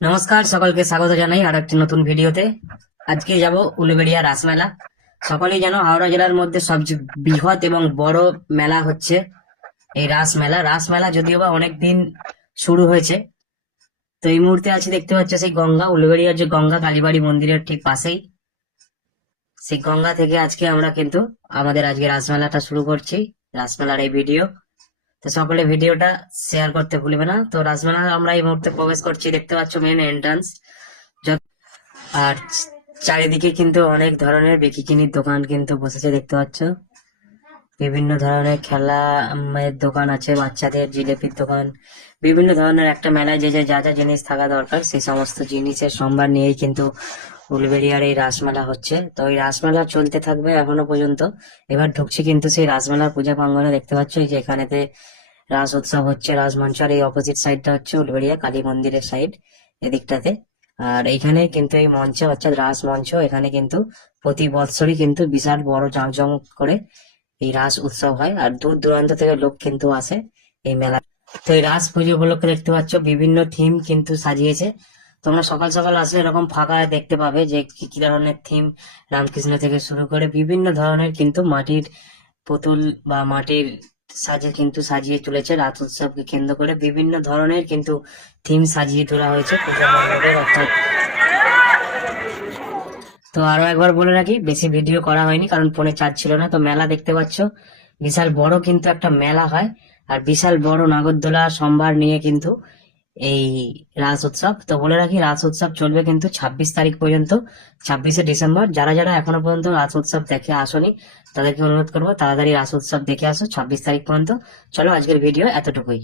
নমস্কার, সকলকে স্বাগত জানাই আর একটি নতুন ভিডিওতে। আজকে যাব উলুবেড়িয়া রাসমেলা সকলেই জানো হাওড়া জেলার মধ্যে সবচেয়ে বৃহৎ এবং বড় মেলা হচ্ছে এই রাসমেলা রাসমেলা যদিও বা অনেক দিন শুরু হয়েছে, তো এই মুহূর্তে আছে দেখতে পাচ্ছ সেই গঙ্গা, উলুবেড়িয়ার যে গঙ্গা কালীবাড়ি মন্দিরের ঠিক পাশেই। সেই গঙ্গা থেকে আজকে আমরা কিন্তু আমাদের আজকে রাসমেলাটা শুরু করছি রাসমেলার এই ভিডিও। তো সকলে ভিডিওটা শেয়ার করতে ভুলবে না। তো রাসমেলা আমরা এই মুহূর্তে প্রবেশ করছি, দেখতে পাচ্ছ মেন এন্ট্রান্স আর চারিদিকে কিন্তু অনেক ধরনের বিকিকিনির দোকান কিন্তু বসেছে, দেখতে পাচ্ছ। বিভিন্ন ধরনের খেলা দোকান আছে, বাচ্চাদের জিলেপির দোকান। বিভিন্ন ধরনের একটা মেলায় যে যে যা যা জিনিস থাকা দরকার, সেই সমস্ত জিনিসের সম্ভার নিয়েই কিন্তু উলবেড়িয়ার এই রাসমেলা হচ্ছে। তো এই রাসমেলা চলতে থাকবে এখনও পর্যন্ত। এবার ঢুকছি কিন্তু সেই রাসমেলার পূজা প্রাঙ্গনে দেখতে পাচ্ছ যে এখানেতে রাস উৎসব হচ্ছে রাজমঞ্চ আর এই অপোজিট সাইডটা হচ্ছে উলবেড়িয়া, কালী মন্দিরের সাইড এদিকটাতে। আর এইখানে কিন্তু এই মঞ্চ, অর্থাৎ রাস মঞ্চ, এখানে কিন্তু প্রতি বৎসরই কিন্তু বিশাল বড় জাঁকজমক করে এই রাস উৎসব হয়। আর দূর দূরান্ত থেকে লোক কিন্তু আসে এই মেলা তো এই রাস পুজো উপলক্ষে দেখতে পাচ্ছ বিভিন্ন থিম কিন্তু সাজিয়েছে। তোমরা সকাল সকাল আসলে এরকম ফাঁকা দেখতে পাবে যে কি ধরনের থিম রামকৃষ্ণ থেকে শুরু করে বিভিন্ন ধরনের কিন্তু মাটির পুতুল বা মাটির সাজে কিন্তু সাজিয়ে তুলেছে। রাত উৎসবকে কেন্দ্র করে বিভিন্ন ধরনের কিন্তু থিম সাজিয়ে তোলা হয়েছে পূজা মণ্ডপের, অর্থাৎ তো আরও একবার বলে রাখি, বেশি ভিডিও করা হয়নি কারণ ফোনে চার্জ ছিল না। তো মেলা দেখতে পাচ্ছ, বিশাল বড় কিন্তু একটা মেলা হয়। আর বিশাল বড় নাগরদোলা সম্ভার নিয়ে কিন্তু এই রাস উৎসব। তো বলে রাখি, রাস উৎসব চলবে কিন্তু ছাব্বিশ তারিখ পর্যন্ত, ছাব্বিশে ডিসেম্বর। যারা যারা এখনও পর্যন্ত রাস উৎসব দেখে আসনি, তাদেরকে অনুরোধ করব, তাড়াতাড়ি রাস উৎসব দেখে আসো ছাব্বিশ তারিখ পর্যন্ত। চলো আজকের ভিডিও এতটুকুই।